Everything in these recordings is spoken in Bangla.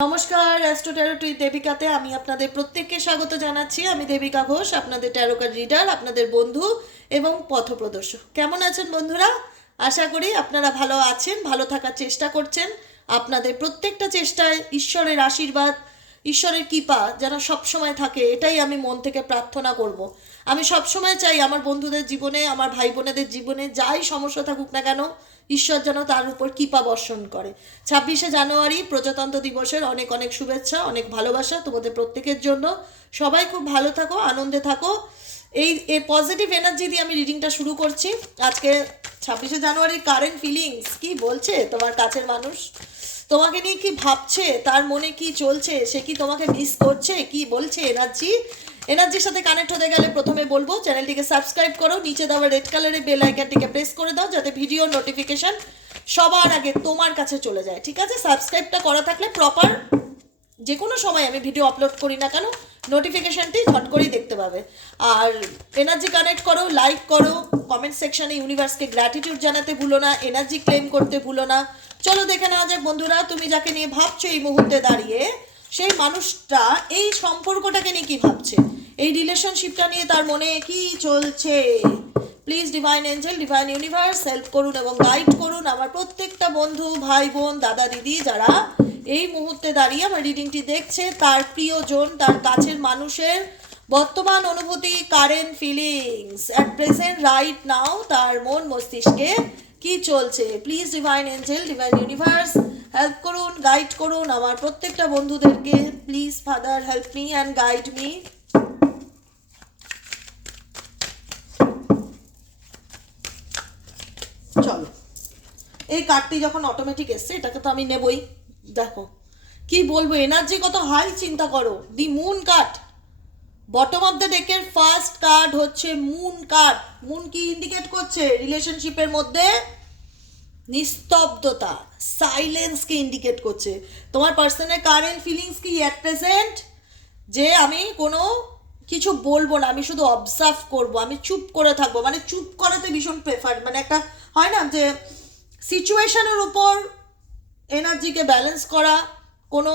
নমস্কার অ্যাস্ট্রো ট্যারো টুই দেবিকাতে আমি আপনাদের প্রত্যেককে স্বাগত জানাচ্ছি। আমি দেবিকা ঘোষ, আপনাদের ট্যারোকার রিডার আপনাদের বন্ধু এবং পথপ্রদর্শক কেমন আছেন বন্ধুরা? আশা করি আপনারা ভালো আছেন, ভালো থাকার চেষ্টা করছেন। আপনাদের প্রত্যেকটা চেষ্টায় ঈশ্বরের আশীর্বাদ, ঈশ্বরের কৃপা যেন সবসময় থাকে, এটাই আমি মন থেকে প্রার্থনা করব। আমি সবসময় চাই আমার বন্ধুদের জীবনে, আমার ভাই বোনেদের জীবনে যাই সমস্যা থাকুক না কেন ঈশ্বর যেন তার উপর কৃপা বর্ষণ করে। ছাব্বিশে জানুয়ারি প্রজাতন্ত্র দিবসের অনেক অনেক শুভেচ্ছা, অনেক ভালোবাসা তোমাদের প্রত্যেকের জন্য। সবাই খুব ভালো থাকো, আনন্দে থাকো। এই এই পজিটিভ এনার্জি দিয়ে আমি রিডিংটা শুরু করছি। আজকে ছাব্বিশে জানুয়ারির কারেন্ট ফিলিংস কি বলছে তোমার কাছের মানুষ? তোমাকে নিয়ে কি ভাবছে? তার মনে কি চলছে? সে কি তোমাকে মিস করছে? কি বলছে? এনার্জি এনার্জির সাথে কানেক্ট হতে গেলে প্রথমে বলব, চ্যানেলটিকে সাবস্ক্রাইব করো, নিচে দেওয়া রেড কালারের বেল আইকনটিকে প্রেস করে দাও, যাতে ভিডিও নোটিফিকেশন সবার আগে তোমার কাছে চলে যায়, ঠিক আছে? সাবস্ক্রাইবটা করা থাকলে প্রপার যে কোনো সময় আমি ভিডিও আপলোড করি না কেন নোটিফিকেশনটি ঝট করেই দেখতে পাবে। আর এনার্জি কানেক্ট করো লাইক করো কমেন্ট সেকশনে ইউনিভার্সকে গ্র্যাটিটিউড জানাতে ভুলো না এনার্জি ক্লেম করতে ভুলো না। চলো দেখে নেওয়া যাক বন্ধুরা, তুমি যাকে নিয়ে ভাবছ এই মুহূর্তে দাঁড়িয়ে, সেই মানুষটা এই সম্পর্কটাকে নিয়ে কি ভাবছে? এই রিলেশনশিপটা নিয়ে তার মনে কি চলছে? Please divine angel divine universe help করুন এবং গাইড করুন আমার প্রত্যেকটা বন্ধু, ভাই, বোন, দাদা, দিদি যারা এই মুহূর্তে দাঁড়িয়ে আমার রিডিংটি দেখছে, তার প্রিয়জন, তার কাছের মানুষের বর্তমান অনুভূতি current feelings at present right now তার মন মস্তিষ্কে কি চলছে? Please divine angel divine universe help করুন গাইড করুন আমার প্রত্যেকটা বন্ধুদেরকে। Please father help me and guide me চলো এই কার্ডটি যখন অটোমেটিক এসছে, এটাকে তো আমি নেবই। দেখো, কি বলব এনার্জি কত হাই চিন্তা করো। The moon card bottom of the ডেকের first card হচ্ছে মুন কার্ড মুন কি ইন্ডিকেট করছে? রিলেশনশিপের মধ্যে নিস্তব্ধতা। সাইলেন্সকে ইন্ডিকেট করছে। তোমার পার্সনের কারেন্ট ফিলিংস কি? অ্যাট প্রেজেন্ট যে আমি কোনো কিছু বলব না, আমি শুধু অবজার্ভ করব, আমি চুপ করে থাকব। মানে চুপ করাতে ভীষণ প্রেফার মানে একটা হয় না যে সিচুয়েশনের উপর এনার্জিকে ব্যালেন্স করা, কোনো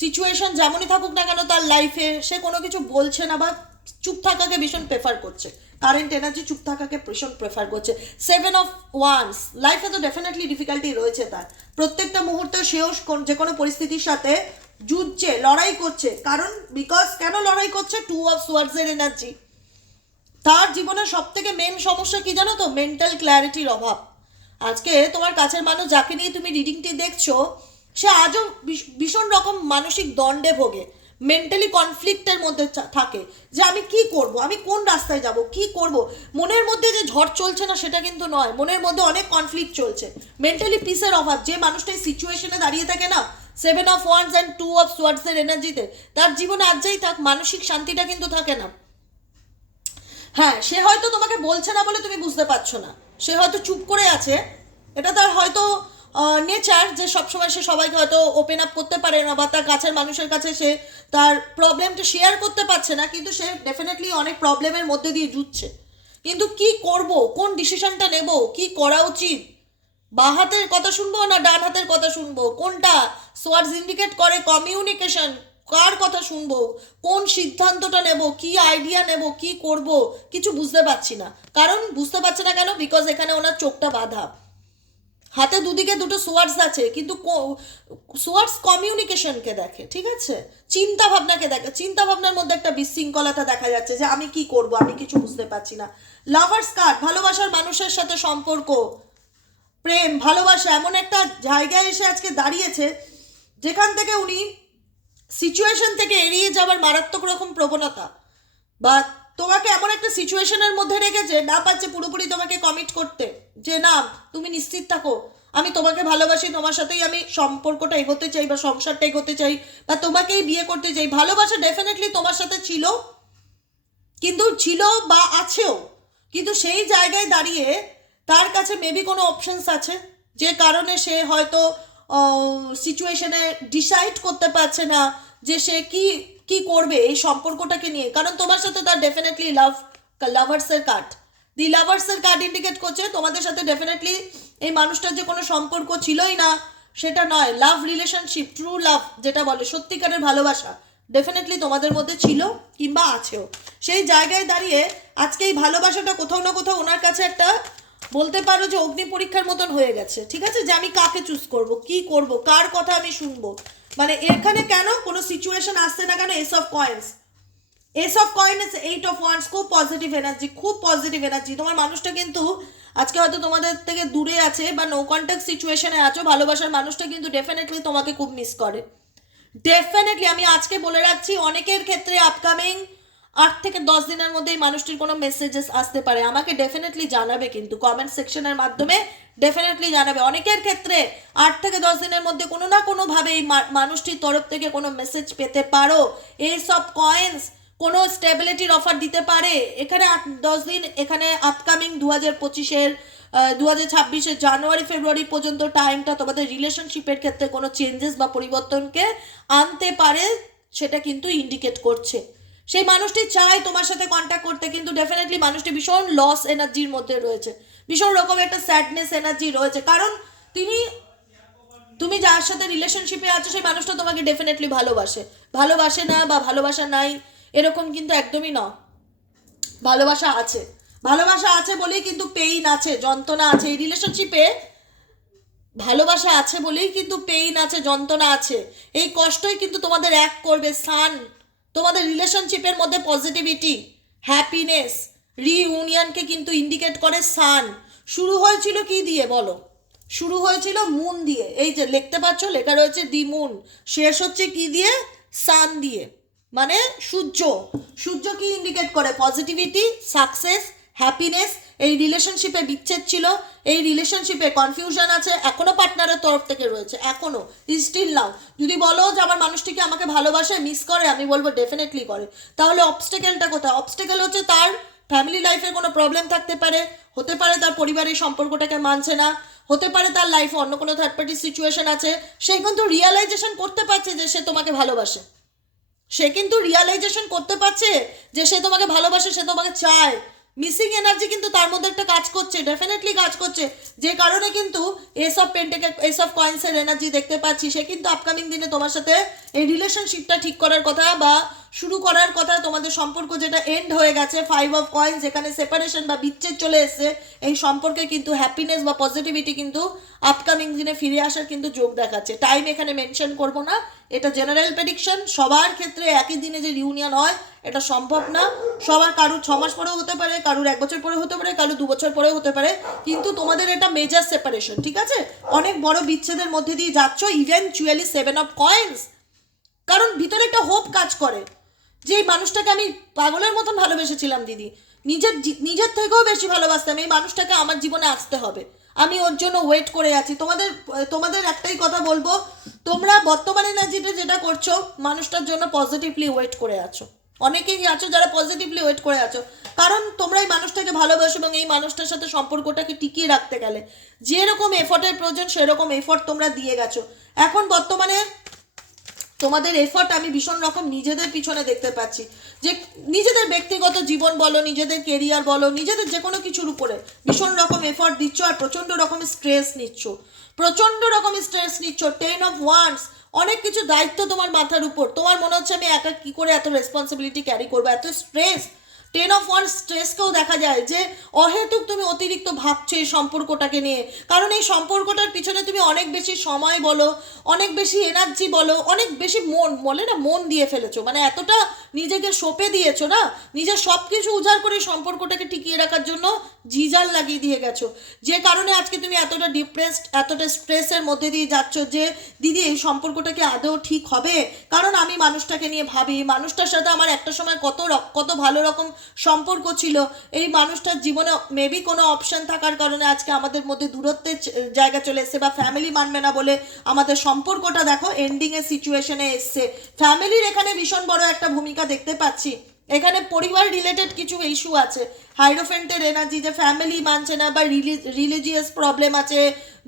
সিচুয়েশন যেমনই থাকুক না কেন তার লাইফে সে কোনো কিছু বলছে না বা চুপ থাকাকে ভীষণ প্রেফার করছে। কারেন্ট এনার্জি চুপ থাকাকে ভীষণ প্রেফার করছে। সেভেন অফ ওয়ান্স লাইফে তো ডেফিনেটলি ডিফিকাল্টি রয়েছে তার। প্রত্যেকটা মুহূর্তে সেও যে কোনো পরিস্থিতির সাথে যুদ্ধছে লড়াই করছে। কারণ বিকজ কেন লড়াই করছে? টু অফ সোয়ার্ডসের এনার্জি তার জীবনের সব থেকে মেন সমস্যা কি জানো তো? মেন্টাল ক্ল্যারিটির অভাব। আজকে তোমার কাছের মানুষ যাকে নিয়ে তুমি রিডিংটি দেখছ, সে আজও ভীষ- ভীষণ রকম মানসিক দণ্ডে ভোগে মেন্টালি কনফ্লিক্টের মধ্যে থাকে যে আমি কি করব, আমি কোন রাস্তায় যাব, কি করব? মনের মধ্যে যে ঝড় চলছে না সেটা কিন্তু নয়, মনের মধ্যে অনেক কনফ্লিক্ট চলছে। মেন্টালি পিসের অভাব, যে মানুষটা এই সিচুয়েশনে দাঁড়িয়ে থাকে না seven of wands and two of সোয়ার্ডসের এনার্জিতে তার জীবনে আজ যাই থাক, মানসিক শান্তিটা কিন্তু থাকে না। হ্যাঁ সে হয়তো তোমাকে বলছে না বলে তুমি বুঝতে পারছ না। সে হয়তো চুপ করে আছে। এটা তার হয়তো নেচার যে সবসময় সে সবাইকে হয়তো ওপেন আপ করতে পারে না বা তার কাছের মানুষের কাছে সে তার প্রবলেমটা শেয়ার করতে পারছে না, কিন্তু সে ডেফিনেটলি অনেক প্রবলেমের মধ্যে দিয়ে জুটছে কিন্তু কি করব? কোন ডিসিশনটা নেব? কি করা উচিত? বা হাতের কথা শুনব না ডান হাতের কথা শুনব? কোনটা? সোয়ার্স ইন্ডিকেট করে কমিউনিকেশন কার কথা শুনব? কোন সিদ্ধান্তটা নেব? কি আইডিয়া নেব? কি করব? কিছু বুঝতে পারছি না। কারণ বুঝতে পারছে না কেন? বিকজ এখানে ওনার চোখটা বাঁধা। হাতে দুদিকে দুটো সোয়ার্ডস আছে, কিন্তু সোয়ার্ডস কমিউনিকেশনকে দেখে, ঠিক আছে? চিন্তা ভাবনাকে দেখে। চিন্তা ভাবনার মধ্যে একটা বিশৃঙ্খলতা দেখা যাচ্ছে যে আমি কি করব? আমি কিছু বুঝতে পারছি না। লাভার্স কার্ড ভালোবাসার মানুষের সাথে সম্পর্ক। প্রেম, ভালোবাসা এমন একটা জায়গায় এসে আজকে দাঁড়িয়েছে, যেখান থেকে উনি সিচুয়েশন থেকে এড়িয়ে যাওয়ার মারাত্মক রকম প্রবণতা। বা তোমাকে এমন একটা সিচুয়েশনের মধ্যে রেখেছে না পাচ্ছে পুরোপুরি তোমাকে কমিট করতে, যে না, তুমি নিশ্চিত থাকো, আমি তোমাকে ভালোবাসি, তোমার সাথেই আমি সম্পর্কটা এগোতে চাই বা সংসারটা এগোতে চাই, বা তোমাকেই বিয়ে করতে চাই। ভালোবাসা ডেফিনেটলি তোমার সাথে ছিল, কিন্তু ছিল বা আছেও, কিন্তু সেই জায়গায় দাঁড়িয়ে তার কাছে মেবি কোনো অপশনস আছে, যে কারণে সে হয়তো সিচুয়েশনে ডিসাইড করতে পারছে না যে সে কি কি করবে এই সম্পর্কটাকে নিয়ে। কারণ তোমার সাথে তার ডেফিনেটলি লাভ লাভার্সের কার্ড দি লাভার্সের কার্ড ইন্ডিকেট করছে, তোমাদের সাথে ডেফিনেটলি এই মানুষটার যে কোনো সম্পর্ক ছিলই না, সেটা নয়। লাভ রিলেশনশিপ ট্রু লাভ যেটা বলে, সত্যিকারের ভালোবাসা ডেফিনেটলি তোমাদের মধ্যে ছিল কিংবা আছেও। সেই জায়গায় দাঁড়িয়ে আজকে এই ভালোবাসাটা কোথাও না কোথাও ওনার কাছে একটা বলতে পারো যে অগ্নি পরীক্ষার মতন হয়ে গেছে। ঠিক আছে? যে আমি কাকে চুজ করব, কি করব, কার কথা আমি শুনব? মানে এখানে কেন কোনো সিচুয়েশন আসছে না কেন? Ace of coins ace of coins eight of wands খুব পজিটিভ এনার্জি খুব পজিটিভ এনার্জি তোমার মানুষটা কিন্তু আজকে হয়তো তোমাদের থেকে দূরে আছে বা নো কন্ট্যাক্ট সিচুয়েশনে আছো, ভালোবাসার মানুষটা কিন্তু ডেফিনেটলি তোমাকে খুব মিস করে। ডেফিনেটলি আমি আজকে বলে রাখছি, অনেকের ক্ষেত্রে আপকামিং আট থেকে দশ দিনের মধ্যে এই মানুষটির কোনো মেসেজেস আসতে পারে। আমাকে ডেফিনেটলি জানাবে কিন্তু। কমেন্ট সেকশনের মাধ্যমে ডেফিনেটলি জানাবে। অনেকের ক্ষেত্রে আট থেকে দশ দিনের মধ্যে কোনো না কোনোভাবে এই মানুষটির তরফ থেকে কোনো মেসেজ পেতে পারো। এই সব কয়েন্স কোনো স্টেবিলিটির অফার দিতে পারে। এখানে আট, দশ দিন এখানে আপকামিং দু হাজার পঁচিশের দু হাজার ছাব্বিশের জানুয়ারি, ফেব্রুয়ারি পর্যন্ত টাইমটা তোমাদের রিলেশনশিপের ক্ষেত্রে কোনো চেঞ্জেস বা পরিবর্তনকে আনতে পারে, সেটা কিন্তু ইন্ডিকেট করছে। সেই মানুষটি চায় তোমার সাথে কন্ট্যাক্ট করতে, কিন্তু ডেফিনেটলি মানুষটি ভীষণ লস এনার্জির মধ্যে রয়েছে। ভীষণ রকম একটা স্যাডনেস এনার্জি রয়েছে। কারণ তিনি, তুমি যার সাথে রিলেশনশিপে আছো, সেই মানুষটা তোমাকে ডেফিনেটলি ভালোবাসে। ভালোবাসে না বা ভালোবাসা নাই, এরকম কিন্তু একদমই ন। ভালোবাসা আছে। ভালোবাসা আছে বলেই কিন্তু পেইন আছে, যন্ত্রণা আছে। এই রিলেশনশিপে ভালোবাসা আছে বলেই কিন্তু পেইন আছে, যন্ত্রণা আছে। এই কষ্টই কিন্তু তোমাদের এক করবে সান তোমাদের রিলেশনশিপের মধ্যে পজিটিভিটি হ্যাপিনেস রিইউনিয়নকে কিন্তু ইন্ডিকেট করে সান শুরু হয়েছিল কি দিয়ে বলো? শুরু হয়েছিল মুন দিয়ে। এই যে লিখতে পাচ্ছ, লেখা রয়েছে দি মুন শেষ হচ্ছে কি দিয়ে? সান দিয়ে। মানে সূর্য। সূর্য কি ইন্ডিকেট করে? পজিটিভিটি সাকসেস হ্যাপিনেস এই রিলেশনশিপে বিচ্ছেদ ছিল, এই রিলেশনশিপে কনফিউশন আছে, এখনও পার্টনারের তরফ থেকে রয়েছে, এখনও স্টিল নাও যদি বলো যে আমার মানুষটিকে আমাকে ভালোবাসে মিস করে, আমি বলব ডেফিনেটলি করে। তাহলে অবস্টেকেলটা কোথায়? অবস্টেকেল হচ্ছে তার ফ্যামিলি লাইফে কোনো প্রবলেম থাকতে পারে, হতে পারে তার পরিবারের সম্পর্কটাকে মানছে না, হতে পারে তার লাইফে অন্য কোনো থার্ড পার্টি সিচুয়েশন আছে, সে কিন্তু রিয়ালাইজেশন করতে পারছে যে সে তোমাকে ভালোবাসে। সে কিন্তু রিয়ালাইজেশন করতে পারছে যে সে তোমাকে ভালোবাসে, সে তোমাকে চায়। মিসিং এনার্জি কিন্তু তার মধ্যে একটা কাজ করছে ডেফিনেটলি কাজ করছে। যে কারণে কিন্তু এসব পেন্টেকে এসব কয়েন্সের এনার্জি দেখতে পাচ্ছি। সে কিন্তু আপকামিং দিনে তোমার সাথে এই রিলেশনশিপটা ঠিক করার কথা বা শুরু করার কথা তোমাদের সম্পর্ক যেটা এন্ড হয়ে গেছে ফাইভ অফ কয়েন্স যেখানে সেপারেশন বা বিচ্ছেদ চলে এসছে, এই সম্পর্কে কিন্তু হ্যাপিনেস বা পজিটিভিটি কিন্তু আপকামিং দিনে ফিরে আসার কিন্তু যোগ দেখাচ্ছে। টাইম এখানে মেনশন করব না। এটা জেনারেল প্রেডিকশন সবার ক্ষেত্রে একই দিনে যে রিউনিয়ন হয়, এটা সম্ভব না। সবার কারুর ছ মাস পরেও হতে পারে, কারুর এক বছর পরে হতে পারে, কারুর দু বছর পরেও হতে পারে। কিন্তু তোমাদের এটা মেজার সেপারেশন ঠিক আছে? অনেক বড় বিচ্ছেদের মধ্যে দিয়ে যাচ্ছ। ইভেনচুয়ালি সেভেন অফ কয়েন্স কারণ ভিতরে একটা হোপ কাজ করে যে এই মানুষটাকে আমি পাগলের মতন ভালোবেসেছিলাম, দিদি। নিজের নিজের থেকেও বেশি ভালোবাসতাম, এই মানুষটাকে আমার জীবনে আসতে হবে। আমি ওর জন্য ওয়েট করে আছি। তোমাদের তোমাদের একটাই কথা বলব, তোমরা বর্তমানে না যেটা যেটা করছ, মানুষটার জন্য পজিটিভলি ওয়েট করে আছো। অনেকেই আছো যারা পজিটিভলি ওয়েট করে আছো। কারণ তোমরা এই মানুষটাকে ভালোবাসো এবং এই মানুষটার সাথে সম্পর্কটাকে টিকিয়ে রাখতে গেলে যেরকম এফর্টের প্রয়োজন, সেরকম এফর্ট তোমরা দিয়ে গেছো। এখন বর্তমানে তোমাদের এফর্ট আমি ভীষণ রকম নিজেদের পিছনে দেখতে পাচ্ছি। যে নিজেদের ব্যক্তিগত জীবন বলো, নিজেদের কেরিয়ার বলো, নিজেদের যে কোনো কিছুর উপরে ভীষণ রকম এফর্ট দিচ্ছ আর প্রচণ্ড রকম স্ট্রেস নিচ্ছ। প্রচণ্ড রকম স্ট্রেস নিচ্ছ টেন অফ ওয়ান্স অনেক কিছু দায়িত্ব তোমার মাথার উপর। তোমার মনে হচ্ছে আমি একা কী করে এত রেসপন্সিবিলিটি ক্যারি করব, এত স্ট্রেস টেন অফ ওয়ান স্ট্রেসকেও দেখা যায় যে, অহেতুক তুমি অতিরিক্ত ভাবছ এই সম্পর্কটাকে নিয়ে। কারণ এই সম্পর্কটার পিছনে তুমি অনেক বেশি সময় বলো, অনেক বেশি এনার্জি বলো, অনেক বেশি মন, বলে না মন দিয়ে ফেলেছো। মানে এতটা নিজেকে সঁপে দিয়েছ না, নিজের সব কিছু উজাড় করে সম্পর্কটাকে টিকিয়ে রাখার জন্য জিজাল লাগিয়ে দিয়ে গেছো। যে কারণে আজকে তুমি এতটা ডিপ্রেসড এতটা স্ট্রেসের মধ্যে দিয়ে যাচ্ছ যে, দিদি, এই সম্পর্কটা কি আদৌ ঠিক হবে? কারণ আমি মানুষটাকে নিয়ে ভাবি। মানুষটার সাথে আমার একটা সময় কত কত ভালো রকম সম্পর্ক ছিল। এই মানুষটার জীবনে মেবি কোনো অপশান থাকার কারণে আজকে আমাদের মধ্যে দূরত্বের জায়গা চলে এসছে বা ফ্যামিলি মানবে না বলে আমাদের সম্পর্কটা দেখো এন্ডিংয়ের সিচুয়েশনে এসছে। ফ্যামিলির এখানে ভীষণ বড় একটা ভূমিকা দেখতে পাচ্ছি। এখানে পরিবার রিলেটেড কিছু ইস্যু আছে। হাইড্রোফেন্টের এনার্জি যে ফ্যামিলি মানছে না বা রিলিজিয়াস প্রবলেম আছে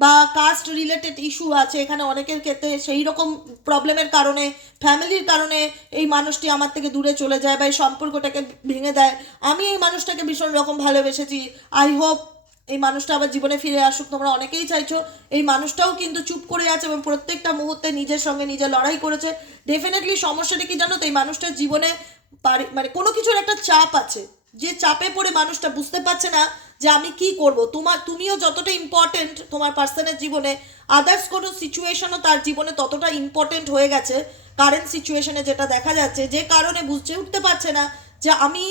বা কাস্ট রিলেটেড ইস্যু আছে, এখানে অনেকের ক্ষেত্রে সেই রকম প্রবলেমের কারণে ফ্যামিলির কারণে এই মানুষটি আমার থেকে দূরে চলে যায় বা এই সম্পর্কটাকে ভেঙে দেয়। আমি এই মানুষটাকে ভীষণ রকম ভালোবেসেছি। আই হোপ এই মানুষটা আবার জীবনে ফিরে আসুক, তোমরা অনেকেই চাইছো। এই মানুষটাও কিন্তু চুপ করে আছে এবং প্রত্যেকটা মুহূর্তে নিজের সঙ্গে নিজে লড়াই করেছে। ডেফিনেটলি সমস্যাটা কি জানো তো? এই মানুষটার জীবনে মানে কোনো কিছুর একটা চাপ আছে। যে চাপে পড়ে মানুষটা বুঝতে পারছে না যে আমি কি করব। তোমার তুমিও যতটা ইম্পর্টেন্ট তোমার পার্সনের জীবনে আদার্স কোনো সিচুয়েশনও তার জীবনে ততটা ইম্পর্টেন্ট হয়ে গেছে কারেন্ট সিচুয়েশনে যেটা দেখা যাচ্ছে, যে কারণে বুঝতে উঠতে পারছে না যে আমি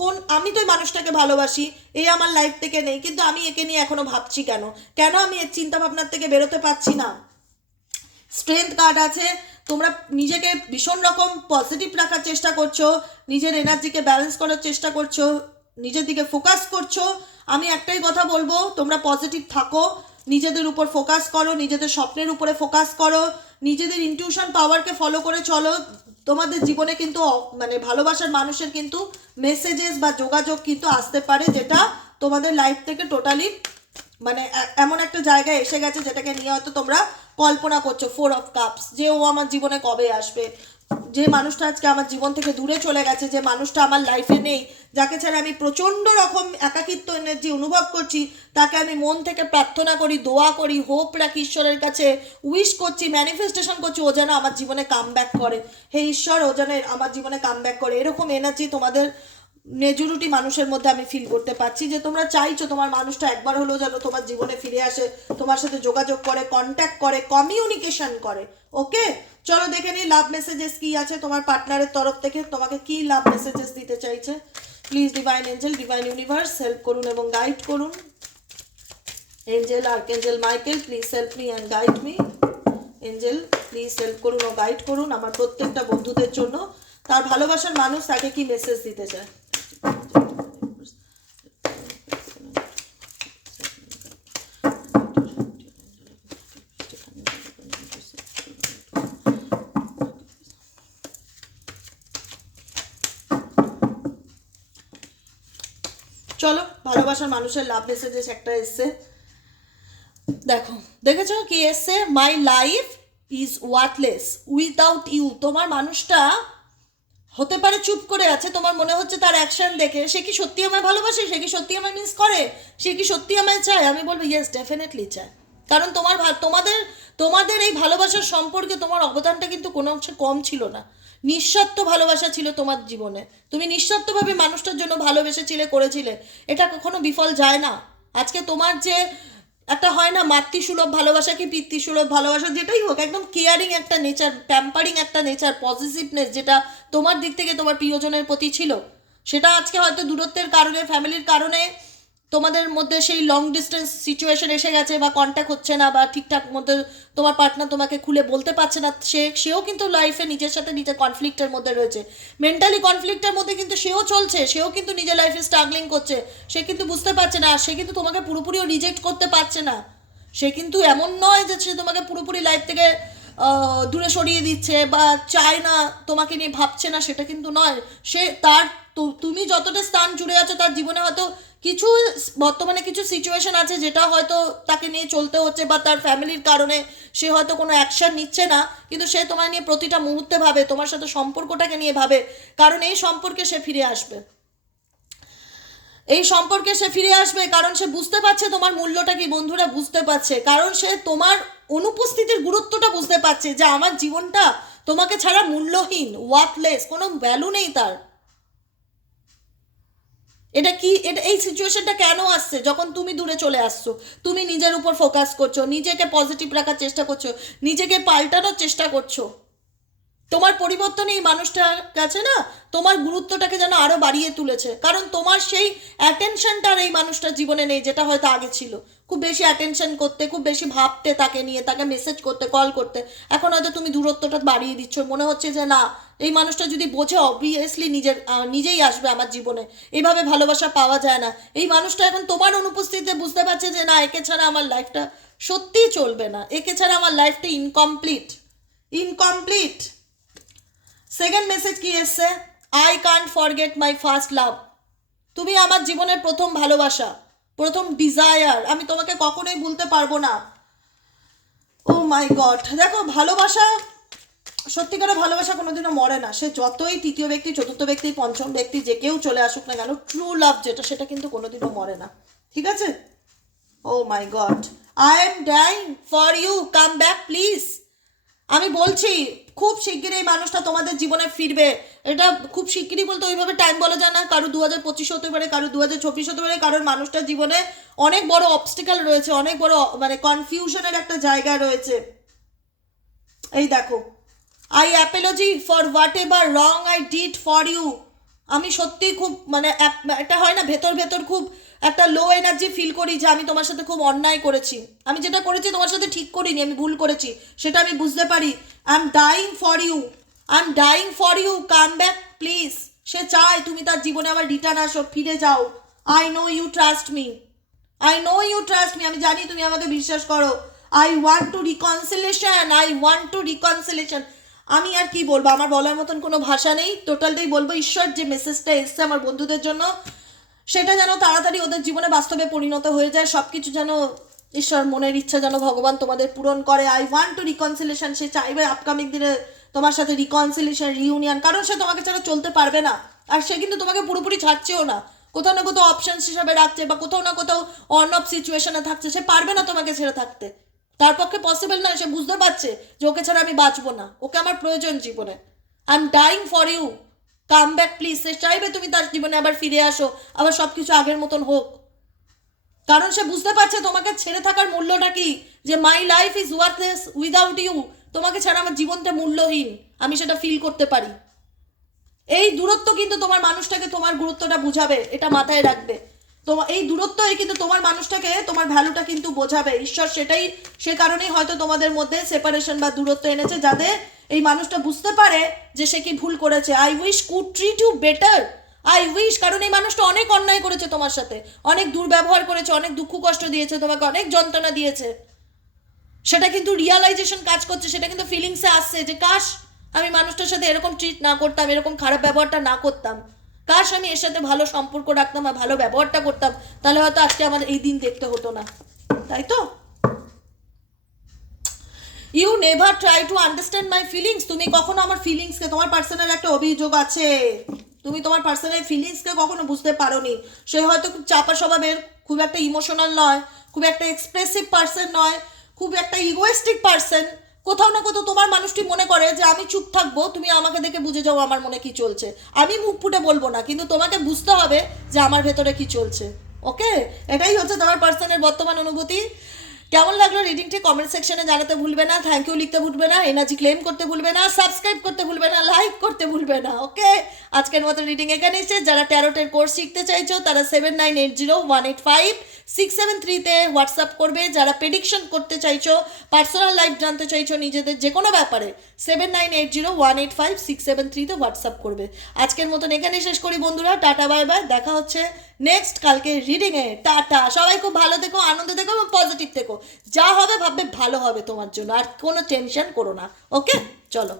কোন আমি তো মানুষটাকে ভালোবাসি এই আমার লাইফ থেকে নেই, কিন্তু আমি একে নিয়ে এখনও ভাবছি কেন? কেন আমি এর চিন্তা ভাবনার থেকে বেরোতে পারছি না? স্ট্রেংথ কার্ড আছে তোমরা নিজেকে ভীষণ রকম পজিটিভ রাখার চেষ্টা করছ, নিজের এনার্জিকে ব্যালেন্স করার চেষ্টা করছ, নিজের দিকে ফোকাস করছ। আমি একটাই কথা বলব, তোমরা পজিটিভ থাকো, নিজেদের উপর ফোকাস করো, নিজেদের স্বপ্নের উপরে ফোকাস করো, নিজেদের ইনটিউশন পাওয়ারকে ফলো করে চলো। তোমাদের জীবনে কিন্তু মানে ভালোবাসার মানুষের কিন্তু মেসেজেস বা যোগাযোগ কিন্তু আসতে পারে, যেটা তোমাদের লাইফ থেকে টোটালি মানে এমন একটা জায়গায় এসে গেছে, যেটাকে নিয়ে হয়তো তোমরা কল্পনা করছ ফোর অফ কাপস যে ও আমার জীবনে কবে আসবে? যে মানুষটা আজকে আমার জীবন থেকে দূরে চলে গেছে, যে মানুষটা আমার লাইফে নেই, যাকে ছাড়া আমি প্রচণ্ড রকম একাকিত্ব এনার্জি অনুভব করছি, তাকে আমি মন থেকে প্রার্থনা করি, দোয়া করি হোপ রাখি ঈশ্বরের কাছে উইশ করছি ম্যানিফেস্টেশন করছি, ও যেন আমার জীবনে কাম ব্যাক করে। হে ঈশ্বর, ও যেন আমার জীবনে কাম ব্যাক করে। এরকম এনার্জি তোমাদের মেজরিটি মানুষের মধ্যে আমি ফিল করতে পারছি যে তোমরা চাইছো তোমার মানুষটা একবার হলেও যেন তোমার জীবনে ফিরে আসে, তোমার সাথে যোগাযোগ করে কন্ট্যাক্ট করে কমিউনিকেশন করে ওকে চলো দেখে নিই লাভ মেসেজেস কি আছে তোমার পার্টনারের তরফ থেকে, তোমাকে কি লাভ মেসেজেস দিতে চাইছে? Please divine angel divine universe help করুন এবং গাইড করুন। Angel R archangel Michael please help me and guide me angel please help করুন ও গাইড করুন আমার প্রত্যেকটা বন্ধুদের জন্য। তার ভালোবাসার মানুষ তাকে কি মেসেজ দিতে চায়? চলো, ভালোবাসার মানুষের লাভ মেসেজেস একটা এসছে। দেখো, দেখেছ কি এসছে? My life is worthless without you তোমার মানুষটা হতে পারে চুপ করে আছে, তোমার মনে হচ্ছে তার অ্যাকশন দেখে। সে কি সত্যি আমায় ভালোবাসে? সে কি সত্যি আমায় মিস করে? সে কি সত্যি আমায় চায়? আমি বলব ইয়েস ডেফিনেটলি চায়। কারণ তোমার তোমাদের তোমাদের এই ভালোবাসার সম্পর্কে তোমার অবদানটা কিন্তু কোনো অংশে কম ছিল না। নিঃস্বার্থ ভালোবাসা ছিল তোমার জীবনে। তুমি নিঃস্বার্থভাবে মানুষটার জন্য ভালোবেসেছিলে, করেছিলে। এটা কখনো বিফল যায় না। আজকে তোমার যে একটা হয় না, মাতৃসুলভ ভালোবাসা কি পিতৃসুলভ ভালোবাসা? যেটাই হোক, একদম কেয়ারিং একটা নেচার প্যাম্পারিং একটা নেচার পজিটিভনেস যেটা তোমার দিক থেকে তোমার প্রিয়জনের প্রতি ছিল। সেটা আজকে হয়তো দূরত্বের কারণে ফ্যামিলির কারণে তোমাদের মধ্যে সেই লং ডিস্টেন্স সিচুয়েশন এসে গেছে বা কন্ট্যাক্ট হচ্ছে না বা ঠিকঠাক মধ্যে তোমার পার্টনার তোমাকে খুলে বলতে পারছে না, সে, সেও কিন্তু লাইফে নিজের সাথে নিজের কনফ্লিক্টের মধ্যে রয়েছে। মেন্টালি কনফ্লিক্টের মধ্যে কিন্তু সেও চলছে, সেও কিন্তু নিজের লাইফে স্ট্রাগলিং করছে, সে কিন্তু বুঝতে পারছে না, সে কিন্তু তোমাকে পুরোপুরিও রিজেক্ট করতে পারছে না। সে কিন্তু এমন নয় যে সে তোমাকে পুরোপুরি লাইফ থেকে দূরে সরিয়ে দিচ্ছে বা চায় না, তোমাকে নিয়ে ভাবছে না, সেটা কিন্তু নয়। সে তার তুমি যতটা স্থান জুড়ে আছো তার জীবনে হয়তো কিছু বর্তমানে কিছু সিচুয়েশন আছে যেটা হয়তো তাকে নিয়ে চলতে হচ্ছে বা তার ফ্যামিলির কারণে সে হয়তো কোনো অ্যাকশন নিচ্ছে না, কিন্তু সে তোমার নিয়ে প্রতিটা মুহূর্তে ভাবে, তোমার সাথে সম্পর্কটাকে নিয়ে ভাবে, কারণ এই সম্পর্কে সে ফিরে আসবে। এই সম্পর্কে সে ফিরে আসবে কারণ সে বুঝতে পারছে তোমার মূল্যটা কি, বন্ধুরা বুঝতে পারছে, কারণ সে তোমার অনুপস্থিতির গুরুত্বটা বুঝতে পারছে যে আমার জীবনটা তোমাকে ছাড়া মূল্যহীন ওয়ার্থলেস কোনো ভ্যালু নেই তার। এটা কি, এটা এই সিচুয়েশনটা কেন আসছে? যখন তুমি দূরে চলে আসছো, তুমি নিজের উপর ফোকাস করছ, নিজেকে পজিটিভ রাখার চেষ্টা করছ, নিজেকে পাল্টানোর চেষ্টা করছ। তোমার পরিবর্তন এই মানুষটার কাছে না, তোমার গুরুত্বটাকে যেন আরও বাড়িয়ে তুলেছে। কারণ তোমার সেই অ্যাটেনশনটা এই মানুষটার জীবনে নেই, যেটা হয়তো আগে ছিল। খুব বেশি অ্যাটেনশন করতে, খুব বেশি ভাবতে তাকে নিয়ে, তাকে মেসেজ করতে কল করতে। এখন হয়তো তুমি দূরত্বটা বাড়িয়ে দিচ্ছ। মনে হচ্ছে যে না, এই মানুষটা যদি বোঝে অবভিয়াসলি নিজের নিজেই আসবে আমার জীবনে। এইভাবে ভালোবাসা পাওয়া যায় না। এই মানুষটা এখন তোমার অনুপস্থিতিতে বুঝতে পারছে যে না, একে ছাড়া আমার লাইফটা সত্যিই চলবে না। একে ছাড়া আমার লাইফটা ইনকমপ্লিট ইনকমপ্লিট সেকেন্ড মেসেজ কি এসছে? I can't forget my first love তুমি আমার জীবনের প্রথম ভালোবাসা, প্রথম ডিজায়ার আমি তোমাকে কখনোই ভুলতে পারব না। ও মাই গড দেখো, ভালোবাসা সত্যিকারের ভালোবাসা কোনোদিনও মরে না। সে যতই তৃতীয় ব্যক্তি, চতুর্থ ব্যক্তি, পঞ্চম ব্যক্তি, যে কেউ চলে আসুক না কেন ট্রু লাভ যেটা, সেটা কিন্তু কোনোদিনও মরে না। ঠিক আছে? ও my god I am dying for you come back please আমি বলছি, খুব শিগগিরই এই মানুষটা তোমাদের জীবনে ফিরবে। এটা খুব শিগগিরই বলতে ওইভাবে টাইম বলা যায় না। কারও দু হাজার পঁচিশ হতে পারে, কারও দু হাজার চব্বিশ হতে পারে, কারোর মানুষটার জীবনে অনেক বড় অবস্টিক্যাল রয়েছে, অনেক বড় মানে কনফিউশনের একটা জায়গা রয়েছে। এই দেখো I apology for whatever wrong I did for you আমি সত্যি খুব মানে একটা হয় না, ভেতর ভেতর খুব একটা লো এনার্জি ফিল করি যে আমি তোমার সাথে খুব অন্যায় করেছি। আমি যেটা করেছি তোমার সাথে ঠিক করিনি, আমি ভুল করেছি। সেটা আমি বুঝতে পারি। I am dying for you I am dying for you come back please সে চায় তুমি তার জীবনে আবার রিটার্ন আসো, ফিরে যাও। I know you trust me I know you trust me আমি জানি তুমি আমাকে বিশ্বাস করো। I want to reconciliation I want to reconciliation আমি আর কি বলব? আমার বলার মতন কোনো ভাষা নেই। টোটালটাই বলব, ঈশ্বর যে মেসেজটা এসছে আমার বন্ধুদের জন্য সেটা যেন তাড়াতাড়ি ওদের জীবনে বাস্তবে পরিণত হয়ে যায় সব কিছু যেন ঈশ্বর মনের ইচ্ছা যেন ভগবান তোমাদের পূরণ করে। আই ওয়ান্ট টু রিকনসিলেশন সে চাইবে আপকামিং দিনে তোমার সাথে রিকনসিলেশন রিউনিয়ন কারণ সে তোমাকে ছাড়া চলতে পারবে না। আর সে কিন্তু তোমাকে পুরোপুরি ছাড়ছেও না। কোথাও না কোথাও অপশনস হিসাবে রাখছে বা কোথাও না কোথাও অন অফ সিচুয়েশনে থাকছে, সে পারবে না তোমাকে ছেড়ে থাকতে। তার পক্ষে পসিবল নয়, সে বুঝতে পারছে যে ওকে ছাড়া আমি বাঁচবো না। ওকে আমার প্রয়োজন জীবনে। I am dying for you come back please সে চাইবে তুমি তার জীবনে আবার ফিরে আসো। আবার সব কিছু আগের মতন হোক। কারণ সে বুঝতে পারছে তোমাকে ছেড়ে থাকার মূল্যটা কি? যে my life is worthless without you তোমাকে ছাড়া আমার জীবনটা মূল্যহীন। আমি সেটা ফিল করতে পারি। এই দূরত্ব কিন্তু তোমার মানুষটাকে তোমার গুরুত্বটা বুঝাবে। এটা মাথায় রাখবে। তোমার এই দূরত্বই কিন্তু তোমার মানুষটাকে তোমার ভ্যালুটা কিন্তু বোঝাবে। ঈশ্বর সেটাই সে কারণেই হয়তো তোমাদের মধ্যে সেপারেশন বা দূরত্ব এনেছে যাতে এই মানুষটা বুঝতে পারে যে সে কি ভুল করেছে। I wish could treat you better I wish কারণ এই মানুষটা অনেক অন্যায় করেছে তোমার সাথে। অনেক দুর্ব্যবহার করেছে, অনেক দুঃখ কষ্ট দিয়েছে, তোমাকে অনেক যন্ত্রণা দিয়েছে। সেটা কিন্তু রিয়ালাইজেশন কাজ করছে, সেটা কিন্তু ফিলিংসে আসছে যে, কাশ, আমি মানুষটার সাথে এরকম ট্রিট না করতাম, এরকম খারাপ ব্যবহারটা না করতাম। কাশ, আমি এর সাথে ভালো সম্পর্ক রাখতাম আর ভালো ব্যবহারটা করতাম, তাহলে হয়তো আজকে আমার এই দিন দেখতে হতো না। তাই তো? You never try to understand my feelings তুমি কখনো আমার ফিলিংসকে তোমার পার্সোনাল একটা অভিযোগ আছে? তুমি তোমার পার্সোনাল ফিলিংসকে কখনো বুঝতে পারোনি? সে হয়তো খুব চাপা স্বভাবের, খুব একটা ইমোশনাল নয়, খুব একটা এক্সপ্রেসিভ পার্সন নয়, খুব একটা ইগোয়েস্টিক পার্সন কোথাও না কোথাও তোমার মানুষটি মনে করে যে, আমি চুপ থাকব, তুমি আমাকে দেখে বুঝে যাও আমার মনে কি চলছে। আমি মুখ ফুটে বলব না, কিন্তু তোমাকে বুঝতে হবে যে, আমার ভেতরে কি চলছে। ওকে এটাই হচ্ছে তোমার পার্সনের বর্তমান অনুভূতি। কেমন লাগল রিডিংটি কমেন্ট সেকশনে জানাতে ভুলবে না থ্যাংক ইউ লিখতে ভুলবে না এনার্জি ক্লেম করতে ভুলবে না সাবস্ক্রাইব করতে ভুলবে না লাইক করতে ভুলবে না ওকে আজকের মতো রিডিং এখানে এসে যারা ট্যারোটের কোর্স শিখতে চাইছো, তারা seven nine eight zero one eight five six seven থ্রিতে হোয়াটসঅ্যাপ করবে। যারা প্রেডিকশন করতে চাইছো পার্সোনাল লাইফ জানতে চাইছো নিজেদের যে কোনো ব্যাপারে seven nine eight zero one eight five six seven থ্রিতে হোয়াটসঅ্যাপ করবে। আজকের মতন এখানে শেষ করি বন্ধুরা, টাটা বাই বাই দেখা হচ্ছে নেক্সট কালকে রিডিংয়ে টাটা। সবাই খুব ভালো থেকো, আনন্দে থেকো এবং পজিটিভ থেকো। যা হবে ভাববে ভালো হবে তোমার জন্য, আর কোনো টেনশন করো না। ওকে চলো।